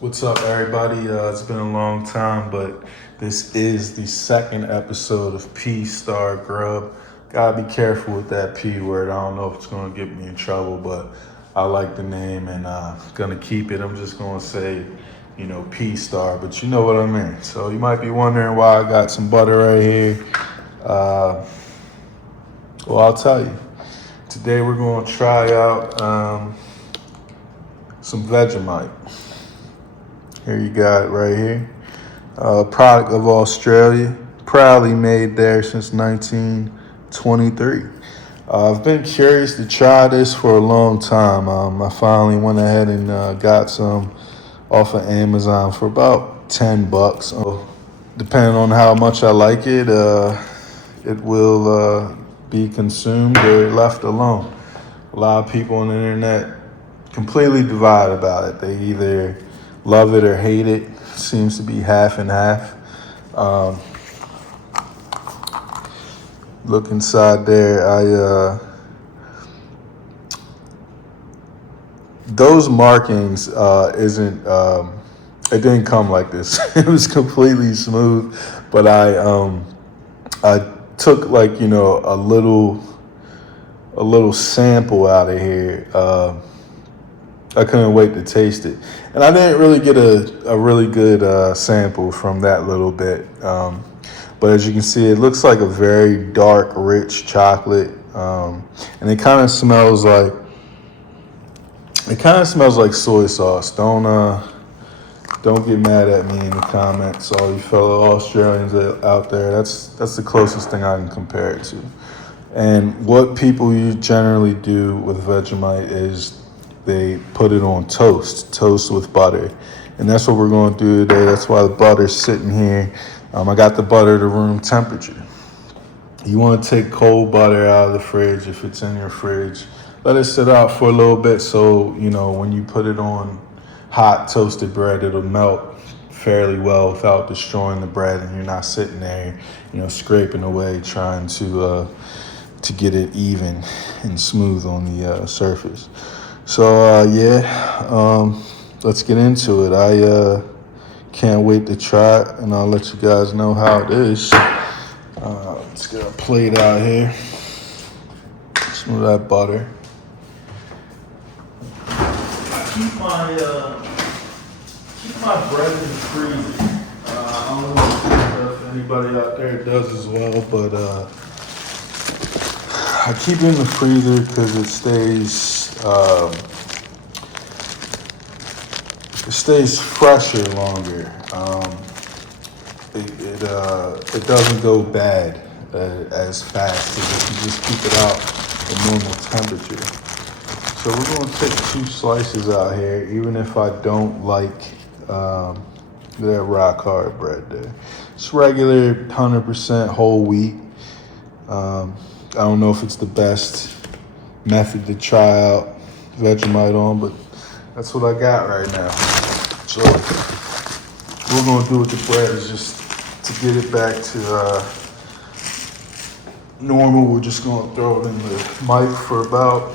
What's up, everybody? It's been a long time, but this is the second episode of P Star Grub. Gotta be careful with that P word. I don't know if it's gonna get me in trouble, but I like the name and gonna keep it. I'm just gonna say, P Star, but you know what I mean. So you might be wondering why I got some butter right here. Well, I'll tell you. Today we're gonna try out some Vegemite. Here you got it right here. Product of Australia, proudly made there since 1923. I've been curious to try this for a long time. I finally went ahead and got some off of Amazon for about $10. Depending on how much I like it, it will be consumed or left alone. A lot of people on the internet completely divided about it. They either love it or hate it. Seems to be half and half. Look inside there. Those markings isn't. It didn't come like this. It was completely smooth, but I took a little sample out of here. I couldn't wait to taste it. And I didn't really get a really good sample from that little bit. But as you can see, it looks like a very dark, rich chocolate. And it kind of smells like soy sauce. Don't get mad at me in the comments, all you fellow Australians out there. That's the closest thing I can compare it to. And what people generally do with Vegemite is they put it on toast with butter. And that's what we're going to do today. That's why the butter's sitting here. I got the butter to room temperature. You want to take cold butter out of the fridge if it's in your fridge. Let it sit out for a little bit so, when you put it on hot toasted bread, it'll melt fairly well without destroying the bread, and you're not sitting there, scraping away trying to get it even and smooth on the surface. So let's get into it. I can't wait to try it, and I'll let you guys know how it is. Let's get a plate out here. Some of that butter. I keep my bread in the freezer. I don't know if anybody out there does as well, but I keep it in the freezer because it stays fresher longer. It doesn't go bad as fast as if you just keep it out at normal temperature. So we're going to take 2 slices out here, even if I don't like that rock hard bread there. It's regular 100% whole wheat. I don't know if it's the best method to try out Vegemite on, but that's what I got right now. So what we're going to do with the bread is just to get it back to normal. We're just going to throw it in the mic for about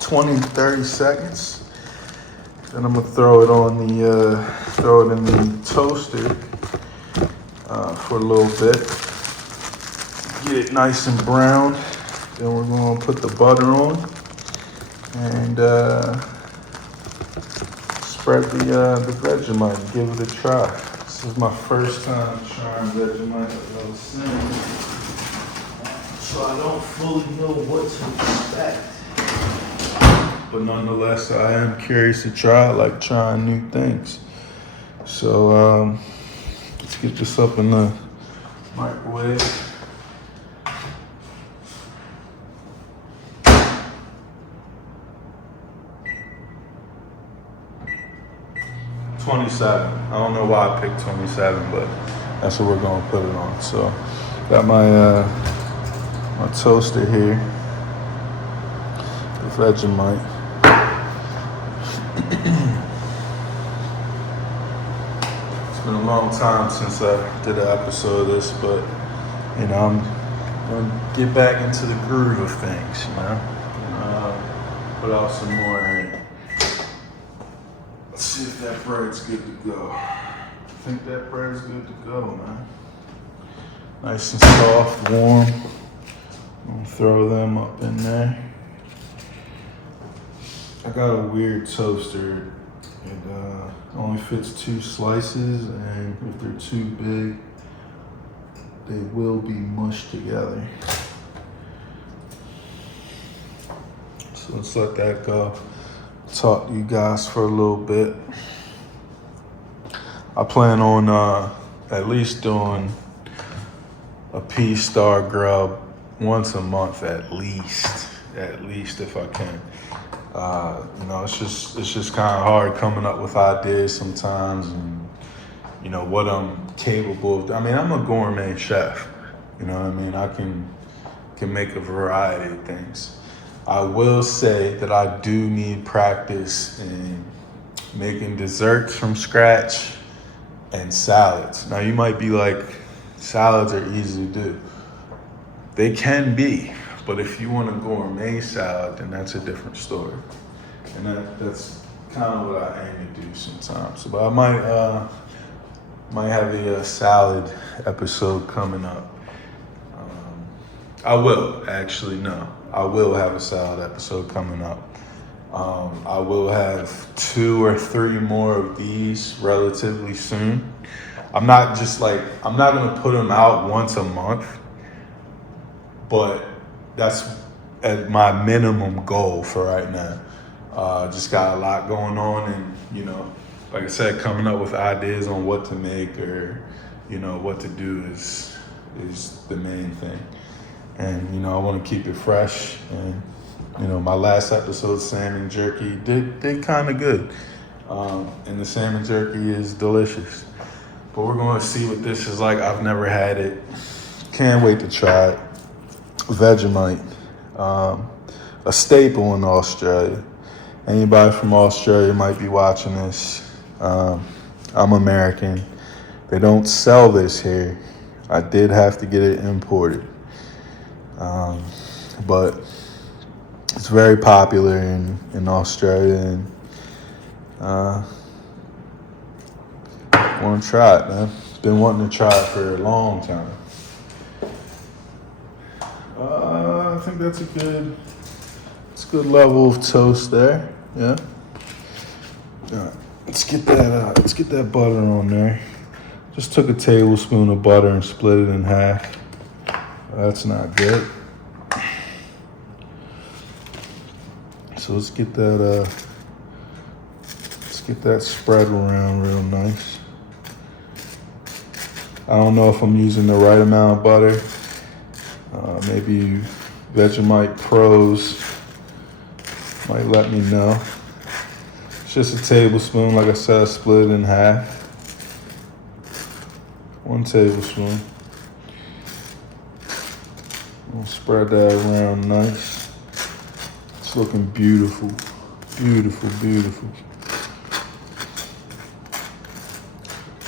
20 to 30 seconds. Then I'm going to throw it in the toaster for a little bit. Get it nice and brown. Then we're going to put the butter on and spread the Vegemite and give it a try. This is my first time trying Vegemite, as I was saying, so I don't fully know what to expect. But nonetheless, I am curious to try. I like trying new things. So let's get this up in the microwave. 27. I don't know why I picked 27, but that's what we're going to put it on. So got my toaster here, the Vegemite. It's been a long time since I did an episode of this, but I'm going to get back into the groove of things, Put out some more in it. Let's see if that bread's good to go. I think that bread's good to go, man. Nice and soft, warm. I'm gonna throw them up in there. I got a weird toaster. It only fits 2 slices, and if they're too big, they will be mushed together. So let's let that go. Talk to you guys for a little bit. I plan on at least doing a P-Star grub once a month at least if I can. It's just kind of hard coming up with ideas sometimes, and what I'm capable of. I mean, I'm a gourmet chef. You know what I mean? I can make a variety of things. I will say that I do need practice in making desserts from scratch and salads. Now you might be like, salads are easy to do. They can be, but if you want a gourmet salad, then that's a different story. And that's kind of what I aim to do sometimes. But I might have a salad episode coming up. I will have a salad episode coming up. I will have 2 or 3 more of these relatively soon. I'm not gonna put them out once a month, but that's at my minimum goal for right now. Just got a lot going on, and like I said, coming up with ideas on what to make or what to do is the main thing. And I want to keep it fresh. And my last episode, salmon jerky, did kind of good. And the salmon jerky is delicious. But we're going to see what this is like. I've never had it. Can't wait to try it. Vegemite, a staple in Australia. Anybody from Australia might be watching this. I'm American. They don't sell this here. I did have to get it imported. But it's very popular in Australia, and I want to try it, man. Been wanting to try it for a long time. I think that's a good level of toast there. Yeah. All right. Let's get that butter on there. Just took a tablespoon of butter and split it in half. That's not good. So let's get that spread around real nice. I don't know if I'm using the right amount of butter. Maybe Vegemite pros might let me know. It's just a tablespoon, like I said, I split it in half. 1 tablespoon. I'll spread that around nice. It's looking beautiful, beautiful, beautiful.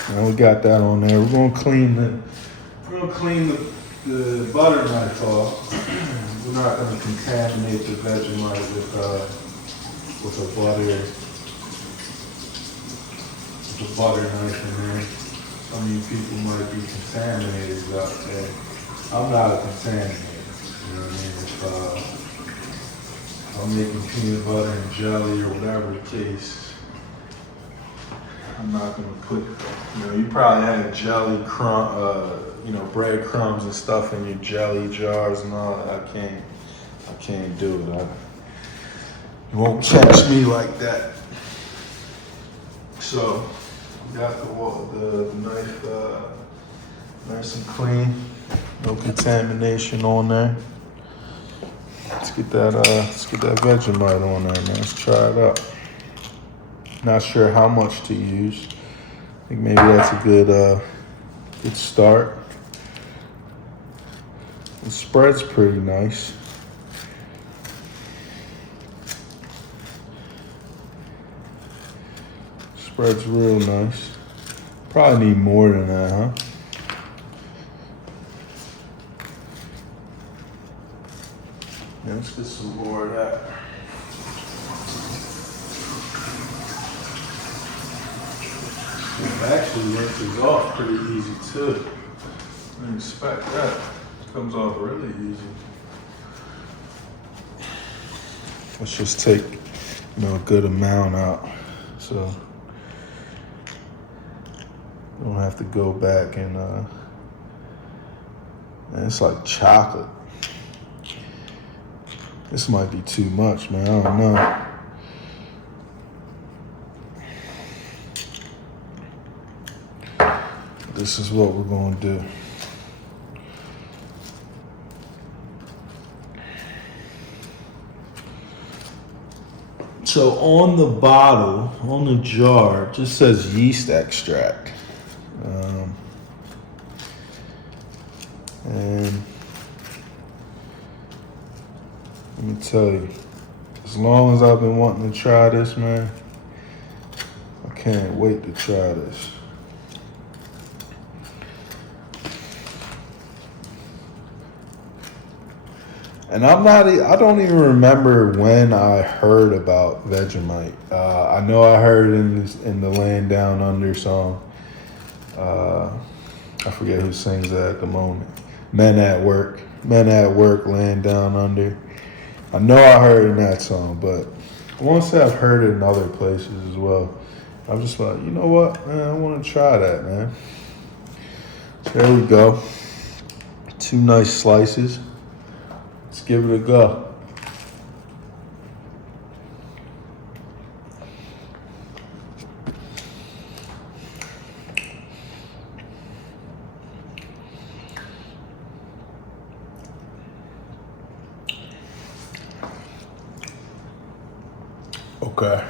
Now we got that on there. We're gonna clean the butter knife off. We're not gonna contaminate the Vegemite with a butter knife in there. I mean, people might be contaminated out there. I'm not a contaminator. You know what I mean? If I'm making peanut butter and jelly or whatever the case, I'm not gonna put, you probably had jelly bread crumbs and stuff in your jelly jars and all that. I can't do it. You won't catch me like that. So, we got the knife nice and clean. No contamination on there. Let's get that Vegemite on there, man. Let's try it out. Not sure how much to use. I think maybe that's a good start. The spread's pretty nice. Spread's real nice. Probably need more than that, huh? Yeah, let's get some more of that. It actually rinses off pretty easy too. I didn't expect that. It comes off really easy. Let's just take, a good amount out. So don't have to go back and it's like chocolate. This might be too much, man. I don't know. This is what we're gonna do. So on the bottle, on the jar, it just says yeast extract. And let me tell you, as long as I've been wanting to try this, man, I can't wait to try this. And I don't even remember when I heard about Vegemite. I know I heard in the Laying Down Under song. I forget who sings that at the moment. Men at Work, Laying Down Under. I know I heard it in that song, but I want to say I've heard it in other places as well. I'm just like, you know what, man, I want to try that, man. So there we go. 2 nice slices. Let's give it a go. Okay.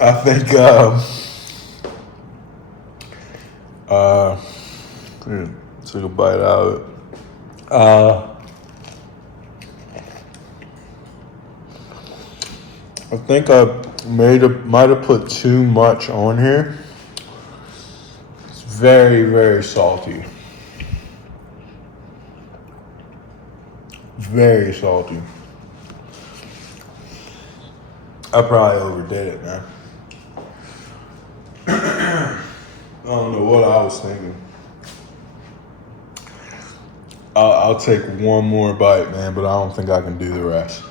I think took a bite out of it. I think I might have put too much on here. It's very, very salty. Very salty. I probably overdid it, man. I don't know what I was thinking. I'll take one more bite, man, but I don't think I can do the rest.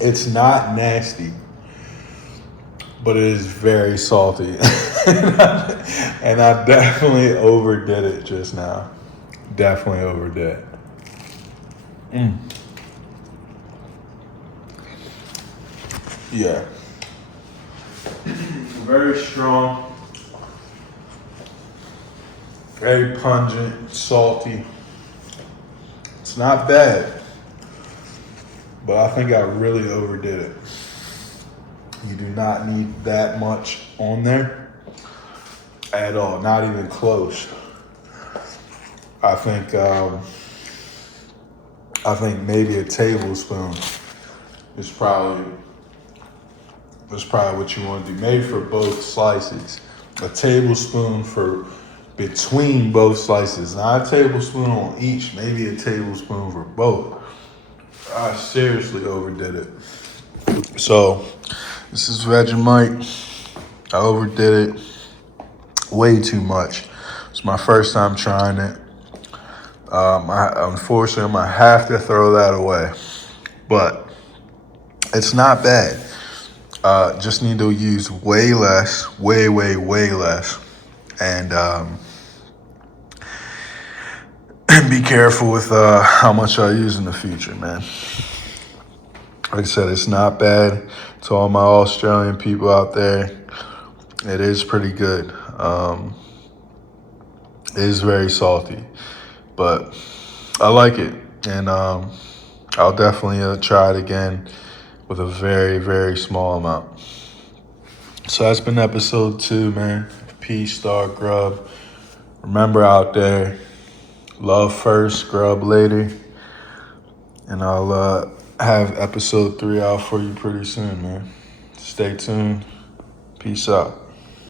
It's not nasty, but it is very salty. And I definitely overdid it just now. Definitely overdid it. Yeah. Very strong. Very pungent, salty. It's not bad, but I think I really overdid it. You do not need that much on there at all, not even close. I think maybe a tablespoon is probably what you want to do. Maybe for both slices, a tablespoon for between both slices. Not a tablespoon on each, maybe a tablespoon for both. I seriously overdid it. So this is Vegemite. I overdid it way too much. It's my first time trying it. Unfortunately, I'm gonna have to throw that away, but it's not bad. Just need to use way less, way less, and be careful with how much I use in the future, man. Like I said, it's not bad. To all my Australian people out there, it is pretty good. It is very salty, but I like it, and I'll definitely try it again with a very, very small amount. So that's been episode 2, man. Peace, Star Grub. Remember out there, love first, grub later. And I'll have episode 3 out for you pretty soon, man. Stay tuned. Peace out.